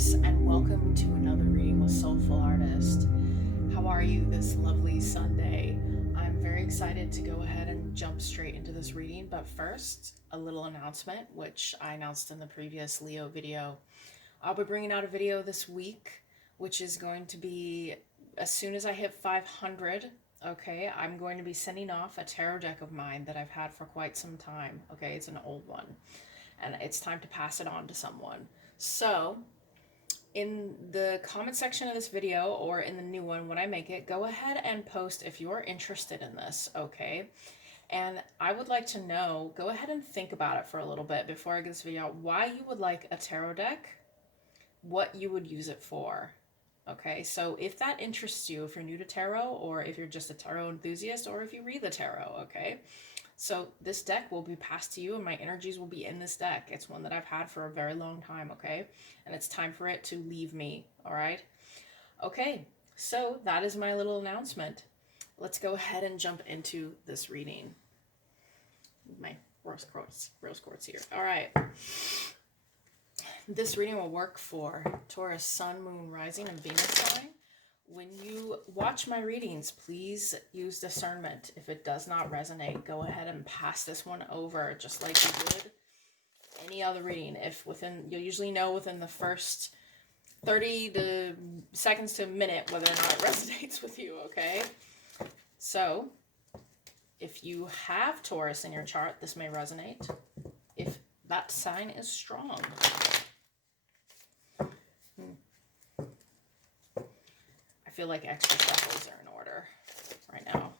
Taurus, and welcome to another reading with Soulful Artist. How are you this lovely Sunday? I'm very excited to go ahead and jump straight into this reading, but first, a little announcement, which I announced in the previous Leo video. I'll be bringing out a video this week, which is going to be as soon as I hit 500. Okay, I'm going to be sending off a tarot deck of mine that I've had for quite some time. Okay, it's an old one, and it's time to pass it on to someone. So in the comment section of this video or in the new one when I make it, go ahead and post if you're interested in this, okay? And I would like to know, go ahead and think about it for a little bit before I get this video out, why you would like a tarot deck, what you would use it for. Okay, so if that interests you, if you're new to tarot, or if you're just a tarot enthusiast, or if you read the tarot, okay? So this deck will be passed to you, and my energies will be in this deck. It's one that I've had for a very long time, okay? And it's time for it to leave me, all right? Okay, so that is my little announcement. Let's go ahead and jump into this reading. My rose quartz here. All right. This reading will work for Taurus, Sun, Moon, Rising, and Venus sign. When you watch my readings, please use discernment. If it does not resonate, go ahead and pass this one over, just like you would any other reading. If you'll usually know within the first 30 seconds to a minute whether or not it resonates with you, okay? So, if you have Taurus in your chart, this may resonate. If that sign is strong. I feel like extra shuffles are in order right now.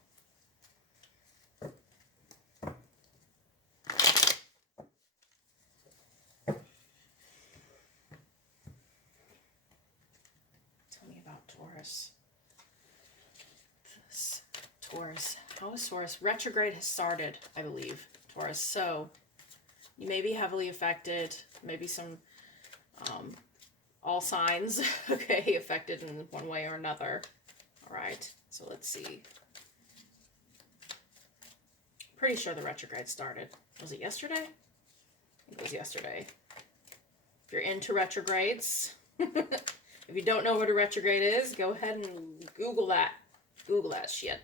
Tell me about Taurus. Taurus. How is Taurus? Retrograde has started, I believe, Taurus. So you may be heavily affected, maybe some all signs, okay, affected in one way or another. All right, so let's see. Pretty sure the retrograde started. Was it yesterday? I think it was yesterday. If you're into retrogrades, if you don't know what a retrograde is, go ahead and Google that. Google that shit.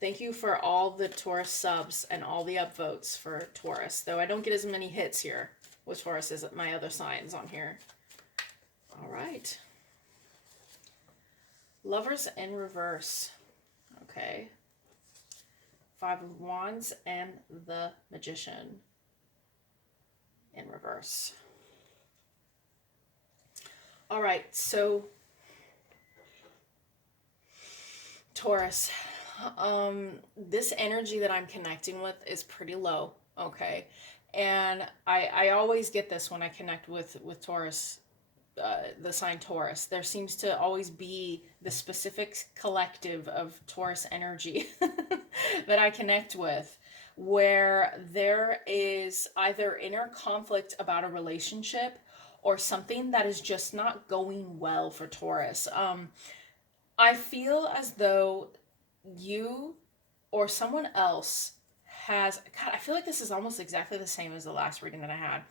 Thank you for all the Taurus subs and all the upvotes for Taurus, though I don't get as many hits here with Taurus as my other signs on here. All right. Lovers in reverse. Okay. Five of Wands and the Magician in reverse. All right, so Taurus, this energy that I'm connecting with is pretty low, okay? And I always get this when I connect with Taurus, the sign Taurus. There seems to always be the specific collective of Taurus energy that I connect with, where there is either inner conflict about a relationship or something that is just not going well for Taurus. I feel as though you or someone else has, God, I feel like this is almost exactly the same as the last reading that I had,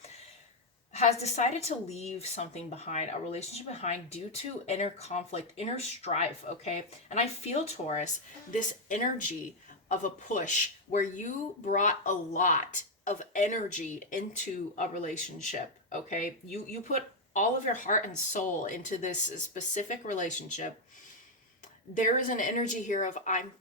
has decided to leave something behind, a relationship behind, due to inner conflict, inner strife, okay? And I feel, Taurus, this energy of a push where you brought a lot of energy into a relationship, okay? You put all of your heart and soul into this specific relationship. There is an energy here of I'm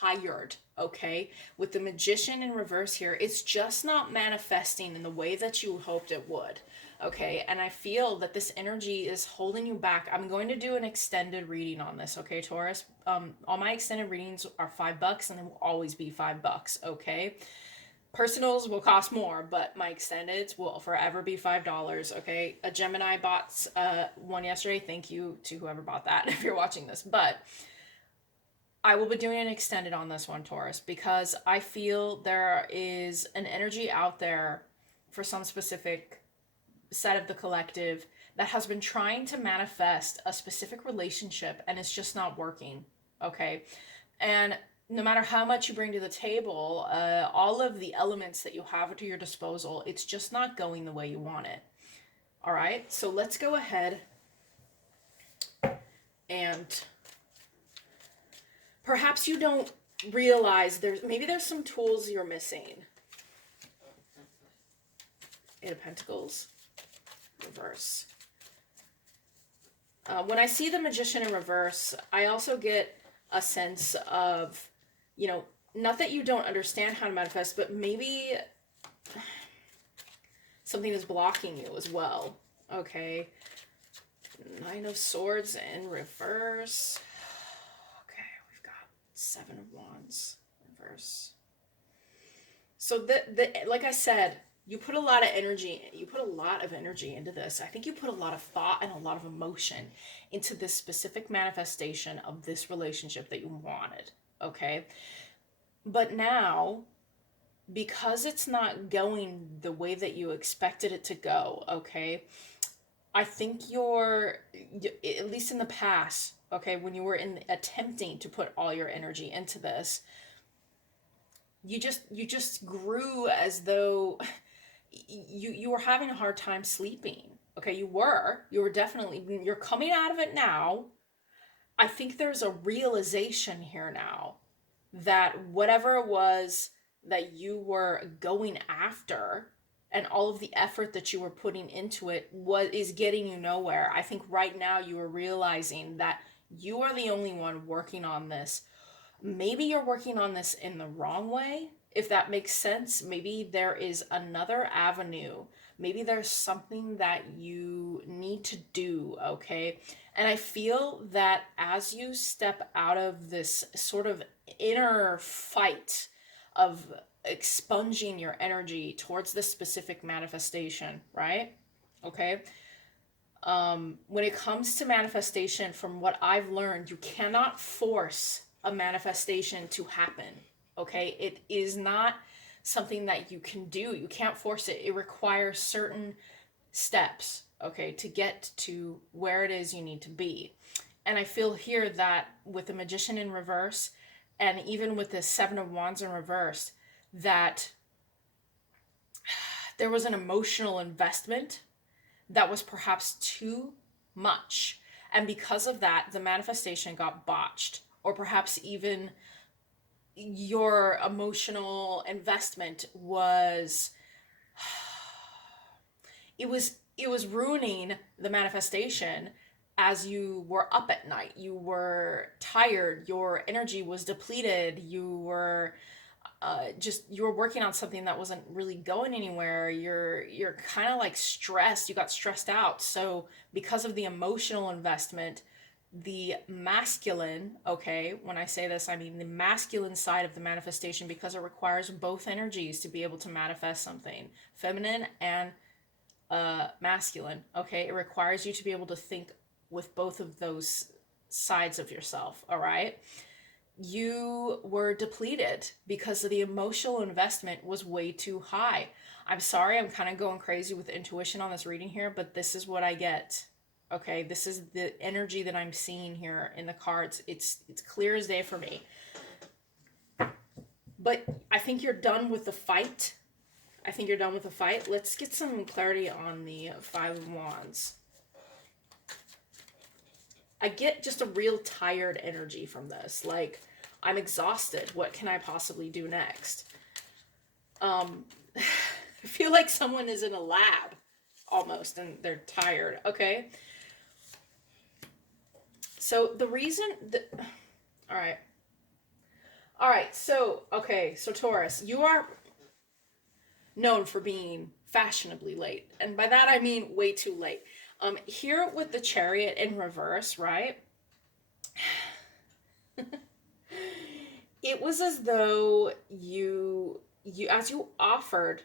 tired, okay? With the Magician in reverse here, it's just not manifesting in the way that you hoped it would, okay? And I feel that this energy is holding you back. I'm going to do an extended reading on this, okay, Taurus? All my extended readings are $5 and they will always be $5, okay? Personals will cost more, but my extendeds will forever be $5, okay? A Gemini bought one yesterday. Thank you to whoever bought that if you're watching this, but I will be doing an extended on this one, Taurus, because I feel there is an energy out there for some specific set of the collective that has been trying to manifest a specific relationship and it's just not working, okay? And no matter how much you bring to the table, all of the elements that you have to your disposal, it's just not going the way you want it. All right, so let's go ahead and perhaps you don't realize maybe there's some tools you're missing. Eight of Pentacles, reverse. When I see the Magician in reverse, I also get a sense of, you know, not that you don't understand how to manifest, but maybe something is blocking you as well. Okay. Nine of Swords in reverse. Okay, we've got Seven of Wands reverse. So like I said, you put a lot of energy into this. I think you put a lot of thought and a lot of emotion into this specific manifestation of this relationship that you wanted. Okay. But now, because it's not going the way that you expected it to go, okay, I think you're, at least in the past, okay, when you were attempting to put all your energy into this, you just grew as though you were having a hard time sleeping. Okay, you were definitely, you're coming out of it now. I think there's a realization here now that whatever it was that you were going after and all of the effort that you were putting into it is getting you nowhere. I think right now you are realizing that you are the only one working on this. Maybe you're working on this in the wrong way, if that makes sense. Maybe there is another avenue. Maybe there's something that you need to do, okay? And I feel that as you step out of this sort of inner fight of expunging your energy towards this specific manifestation, right? Okay. When it comes to manifestation, from what I've learned, you cannot force a manifestation to happen. Okay. It is not something that you can do. You can't force it. It requires certain steps, okay, to get to where it is you need to be. And I feel here that with the Magician in reverse, and even with the Seven of Wands in reverse, that there was an emotional investment that was perhaps too much. And because of that, the manifestation got botched. Or perhaps even your emotional investment was it was ruining the manifestation. As you were up at night, you were tired, your energy was depleted, you were you were working on something that wasn't really going anywhere. You're kind of like stressed, you got stressed out. So because of the emotional investment, the masculine, okay, when I say this, I mean the masculine side of the manifestation, because it requires both energies to be able to manifest something, feminine and masculine, okay? It requires you to be able to think with both of those sides of yourself, all right? You were depleted because the emotional investment was way too high. I'm sorry, I'm kind of going crazy with intuition on this reading here, but this is what I get. Okay, this is the energy that I'm seeing here in the cards. It's clear as day for me. But I think you're done with the fight. Let's get some clarity on the Five of Wands. I get just a real tired energy from this. Like, I'm exhausted. What can I possibly do next? I feel like someone is in a lab almost and they're tired. Okay. So the reason that, all right. So, okay. So Taurus, you are known for being fashionably late. And by that, I mean way too late. Here with the Chariot in reverse, right? It was as though you as you offered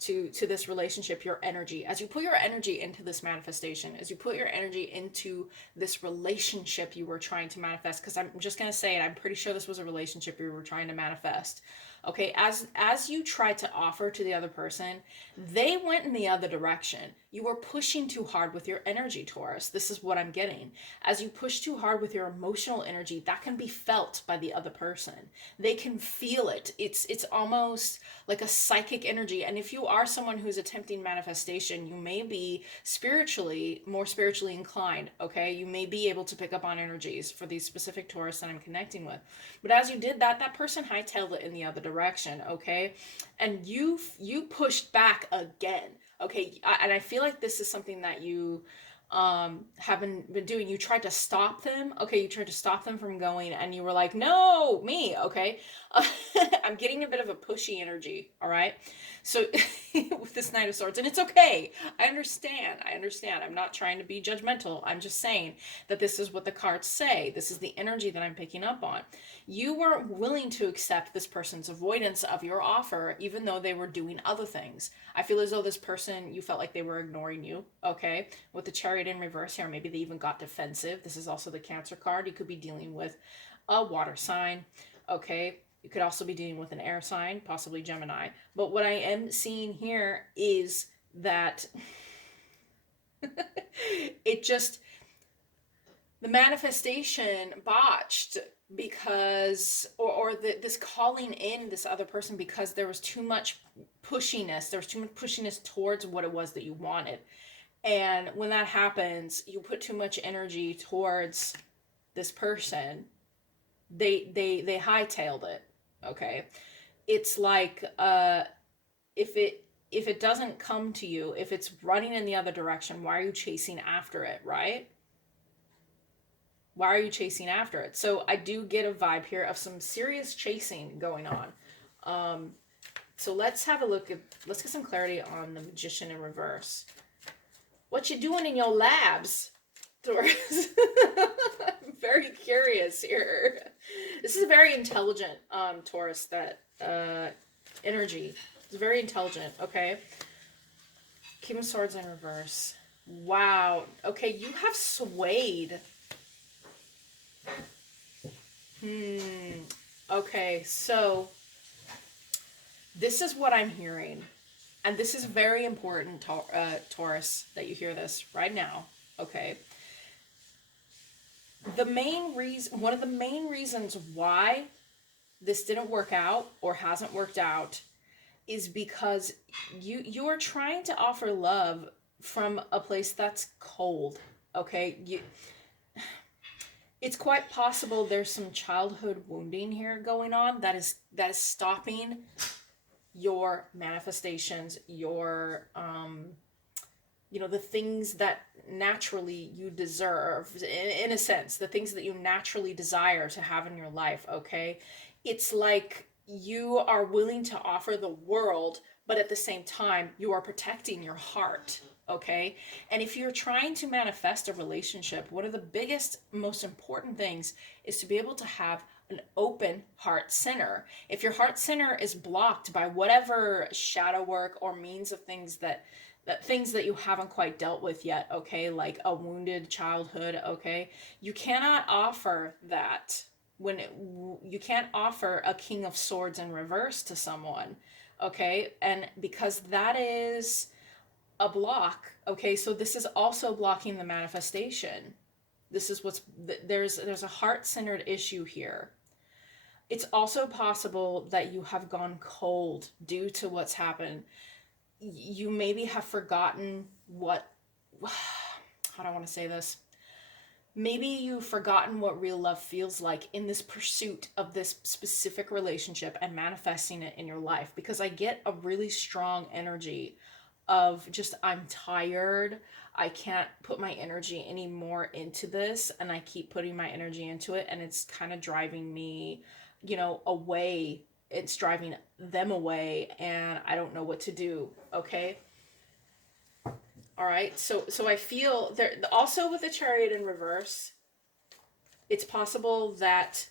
to this relationship, your energy, as you put your energy into this manifestation, as you put your energy into this relationship you were trying to manifest, because I'm just going to say it, I'm pretty sure this was a relationship you were trying to manifest. Okay, as you tried to offer to the other person, they went in the other direction. You were pushing too hard with your energy, Taurus. This is what I'm getting. As you push too hard with your emotional energy, that can be felt by the other person. They can feel it. It's almost like a psychic energy. And if you are someone who's attempting manifestation, you may be more spiritually inclined, okay? You may be able to pick up on energies for these specific Taurus that I'm connecting with. But as you did that, that person hightailed it in the other direction, okay? And you pushed back again, okay? And I feel like this is something that you have been doing. You tried to stop them, okay? You tried to stop them from going, and you were like, no, me, okay? I'm getting a bit of a pushy energy, all right? So with this Knight of Swords, and it's okay. I understand. I'm not trying to be judgmental. I'm just saying that this is what the cards say. This is the energy that I'm picking up on. You weren't willing to accept this person's avoidance of your offer, even though they were doing other things. I feel as though this person, you felt like they were ignoring you, okay? With the Chariot in reverse here, maybe they even got defensive. This is also the Cancer card. You could be dealing with a water sign, okay? You could also be dealing with an air sign, possibly Gemini. But what I am seeing here is that it just, the manifestation botched because, this calling in this other person, because there was too much pushiness. There was too much pushiness towards what it was that you wanted. And when that happens, you put too much energy towards this person. They hightailed it. Okay, it's like if it doesn't come to you, if it's running in the other direction, why are you chasing after it, right? Why are you chasing after it? So I do get a vibe here of some serious chasing going on. So let's have a look at, let's get some clarity on the Magician in reverse. What you doing in your labs, Taurus? I'm very curious here. This is a very intelligent Taurus, that energy. It's very intelligent, okay? King of Swords in reverse. Wow. Okay, you have swayed. Okay, so this is what I'm hearing. And this is very important, Taurus, that you hear this right now, okay? One of the main reasons why this didn't work out or hasn't worked out is because you are trying to offer love from a place that's cold, okay? It's quite possible there's some childhood wounding here going on that is stopping your manifestations, your the things that naturally you deserve, in a sense, the things that you naturally desire to have in your life, okay? It's like you are willing to offer the world, but at the same time, you are protecting your heart, okay? And if you're trying to manifest a relationship, one of the biggest, most important things is to be able to have an open heart center. If your heart center is blocked by whatever shadow work or means of things that you haven't quite dealt with yet, okay, like a wounded childhood, okay, you cannot offer that. You can't offer a King of Swords in reverse to someone, okay? And because that is a block, okay, so this is also blocking the manifestation. This is there's a heart-centered issue here. It's also possible that you have gone cold due to what's happened. You maybe have forgotten how do I want to say this? Maybe you've forgotten what real love feels like in this pursuit of this specific relationship and manifesting it in your life. Because I get a really strong energy of just, I'm tired. I can't put my energy anymore into this. And I keep putting my energy into it. And it's kind of driving me, away. It's driving them away. And I don't know what to do. Okay. All right, so I feel there also with the Chariot in reverse, it's possible that,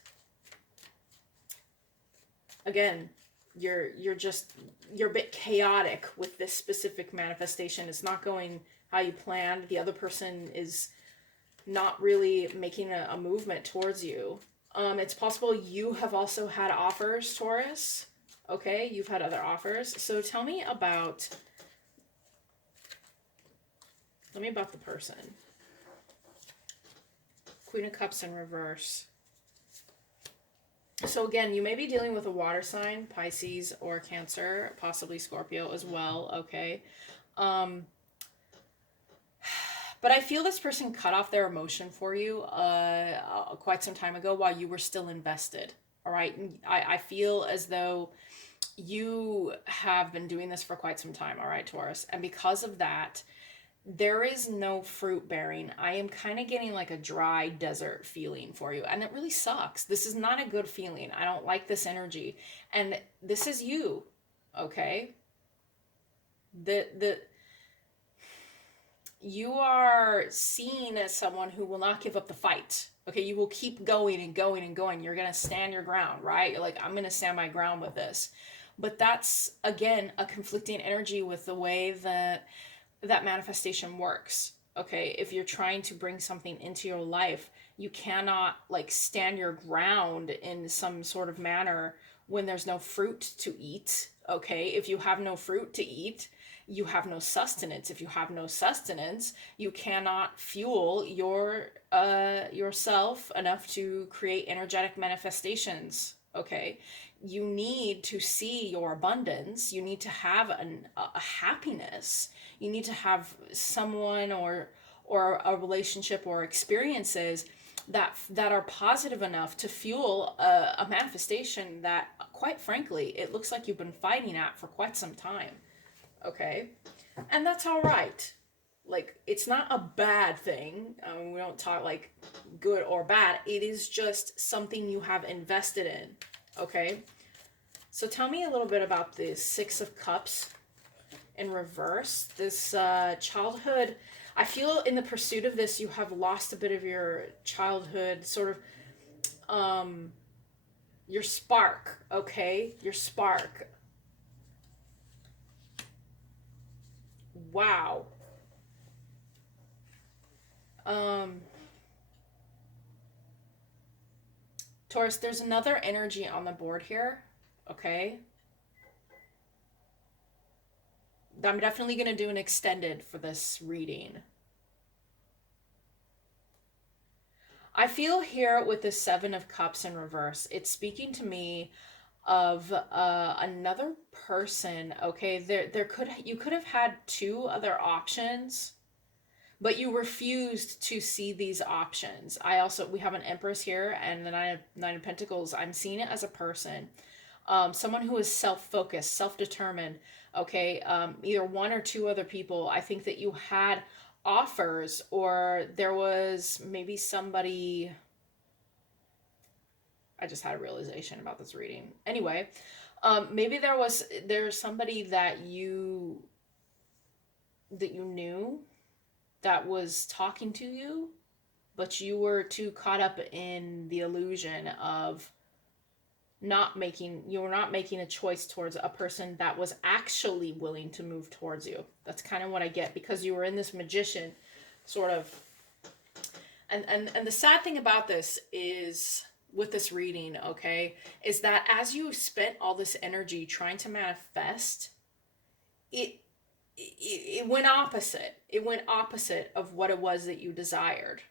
again, you're a bit chaotic with this specific manifestation. It's not going how you planned. The other person is not really making a movement towards you. It's possible you have also had offers, Taurus, Okay, you've had other offers. So tell me about the person. Queen of Cups in reverse. So again, you may be dealing with a water sign, Pisces or Cancer, possibly Scorpio as well, okay? But I feel this person cut off their emotion for you quite some time ago while you were still invested, all right? I feel as though you have been doing this for quite some time, all right, Taurus? And because of that, there is no fruit bearing. I am kind of getting like a dry desert feeling for you. And it really sucks. This is not a good feeling. I don't like this energy. And this is you, okay? You are seen as someone who will not give up the fight. Okay, you will keep going and going and going. You're going to stand your ground, right? You're like, I'm going to stand my ground with this. But that's, again, a conflicting energy with the way that manifestation works. Okay, if you're trying to bring something into your life, you cannot like stand your ground in some sort of manner when there's no fruit to eat. Okay, if you have no fruit to eat, you have no sustenance. If you have no sustenance, you cannot fuel yourself enough to create energetic manifestations. Okay, you need to see your abundance. You need to have a happiness. You need to have someone or a relationship or experiences that are positive enough to fuel a manifestation that, quite frankly, it looks like you've been fighting at for quite some time. Okay, and that's all right. Like, it's not a bad thing. We don't talk like good or bad. It is just something you have invested in. Okay, so tell me a little bit about the Six of Cups in reverse. This childhood, I feel in the pursuit of this, you have lost a bit of your childhood, sort of, your spark, okay? Your spark. Wow. Taurus, there's another energy on the board here, okay? I'm definitely going to do an extended for this reading. I feel here with the Seven of Cups in reverse, it's speaking to me of another person, okay? You could have had two other options, but you refused to see these options. We have an Empress here and the Nine of Pentacles. I'm seeing it as a person. Someone who is self-focused, self-determined, okay? Either one or two other people. I think that you had offers, or there was maybe somebody... I just had a realization about this reading. Anyway, maybe there's somebody that you knew that was talking to you, but you were too caught up in the illusion of you were not making a choice towards a person that was actually willing to move towards you. That's kind of what I get, because you were in this magician sort of. And the sad thing about this is, with this reading, okay, is that as you spent all this energy trying to manifest, it went opposite. It went opposite of what it was that you desired.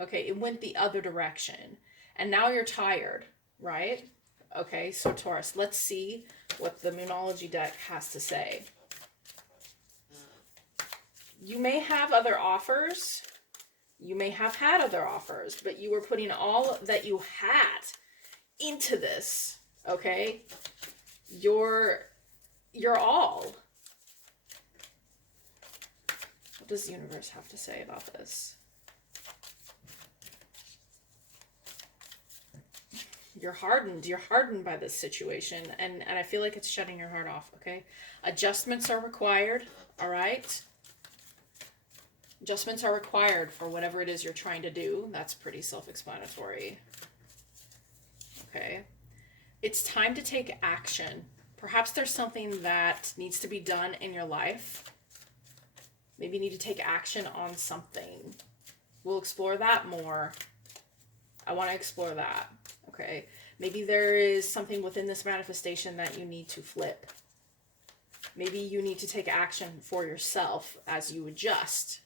Okay, it went the other direction. And now you're tired, right? Okay, so Taurus, let's see what the Moonology deck has to say. You may have other offers. You may have had other offers, but you were putting all that you had into this, okay? Your all. What does the universe have to say about this? You're hardened by this situation, and I feel like it's shutting your heart off, okay? Adjustments are required, all right? Adjustments are required for whatever it is you're trying to do. That's pretty self-explanatory. Okay. It's time to take action. Perhaps there's something that needs to be done in your life. Maybe you need to take action on something. We'll explore that more. I want to explore that. okay? Maybe there is something within this manifestation that you need to flip. Maybe you need to take action for yourself as you adjust.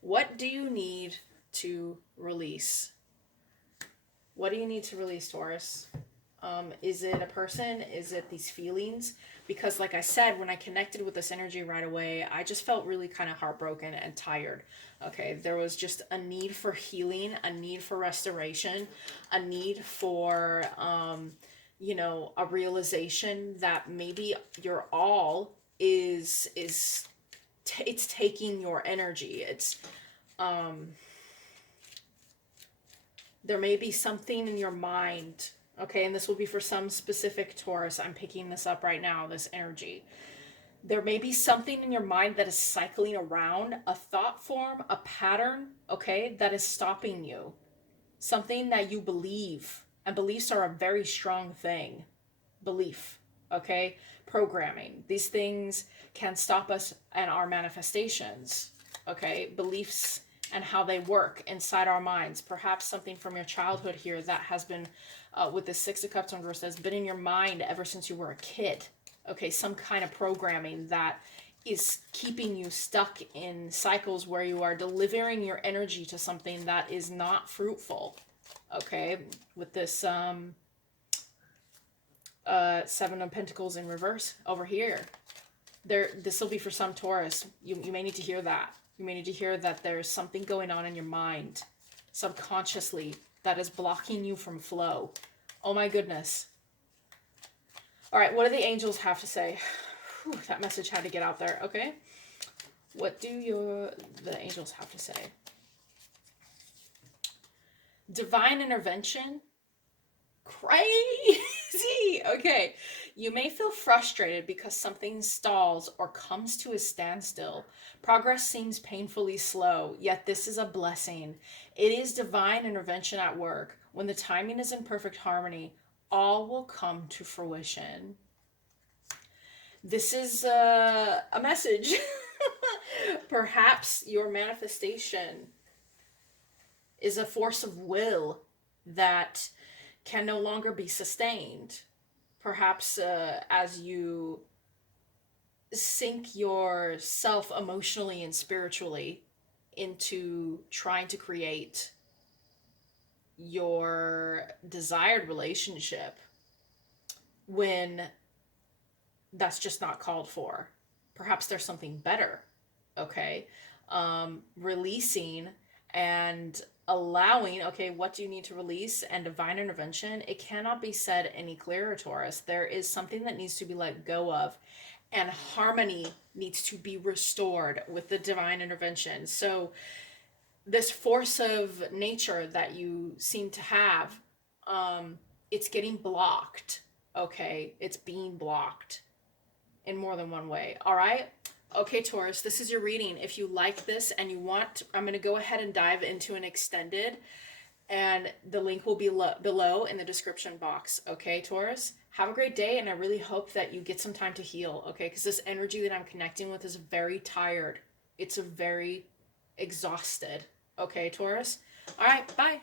What do you need to release? What do you need to release, Taurus? Is it a person? Is it these feelings? Because like I said, when I connected with this energy right away, I just felt really kind of heartbroken and tired. Okay, there was just a need for healing, a need for restoration, a need for, you know, a realization that maybe your all is it's taking your energy. It's, there may be something in your mind. Okay, and this will be for some specific Taurus. I'm picking this up right now, this energy. There may be something in your mind that is cycling around, a thought form, a pattern, okay, that is stopping you. Something that you believe, and beliefs are a very strong thing. Belief, okay? Programming. These things can stop us and our manifestations, okay? Beliefs and how they work inside our minds. Perhaps something from your childhood here that has been, with the Six of Cups reverse, that's been in your mind ever since you were a kid. Okay, some kind of programming that is keeping you stuck in cycles where you are delivering your energy to something that is not fruitful. Okay, with this Seven of Pentacles in reverse over here. This will be for some Taurus. You may need to hear that. You may need to hear that there's something going on in your mind subconsciously that is blocking you from flow. Oh my goodness. All right, what do the angels have to say? Whew, that message had to get out there. Okay. What do the angels have to say? Divine intervention. Crazy. Okay. You may feel frustrated because something stalls or comes to a standstill. Progress seems painfully slow, yet this is a blessing. It is divine intervention at work. When the timing is in perfect harmony, all will come to fruition. This is a message. Perhaps your manifestation is a force of will that can no longer be sustained. Perhaps as you sink yourself emotionally and spiritually into trying to create your desired relationship when that's just not called for. Perhaps there's something better. Okay. Releasing and allowing, okay, what do you need to release, and divine intervention. It cannot be said any clearer, Taurus. There is something that needs to be let go of, and harmony needs to be restored with the divine intervention. So this force of nature that you seem to have, it's getting blocked. Okay, it's being blocked in more than one way. All right. Okay, Taurus, this is your reading. If you like this and you want, I'm going to go ahead and dive into an extended, and the link will be below in the description box. Okay, Taurus, have a great day, and I really hope that you get some time to heal, okay? Because this energy that I'm connecting with is very tired. It's a very exhausted. Okay, Taurus? All right, bye.